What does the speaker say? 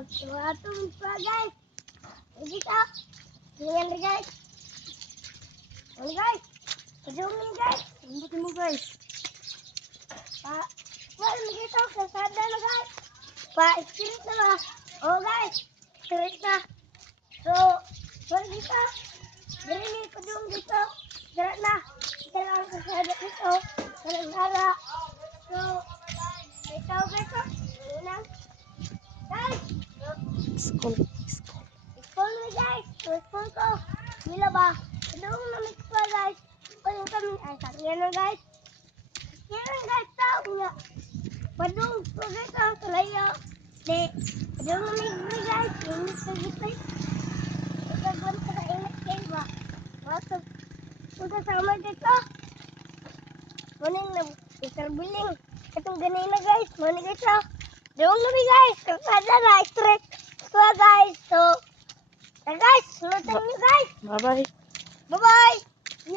Atong pa guys. Kita. Ganyan rin guys. Ano guys? Pagawin guys. Lambutin mo guys. Well, magkita ko. Kasada na guys. Pa-spirit na ba? Oh guys. Spirit na. So, well kita. Dali ko doon dito. Dara na. Kita lang kasada dito. Dara. So, may tao guys. Unang. Guys. School na guys. School ko. Nila ba? Doon na may pa guys. Paling kami. Ay, sakyan na guys. Yan guys. Tao nga. Padung ko guys. Ang kalayo. De. Doon na may guys. Init na gitay. Ikagwan sa kainit kayo ba? Masok. Punta sama dito. Muning na. Isarbiling. Itong ganay na guys. Muning guys ha. Doon na may guys. Kasada na. Straight. So guys. So. Guys. Sunod tayo guys. Bye-bye. Bye-bye.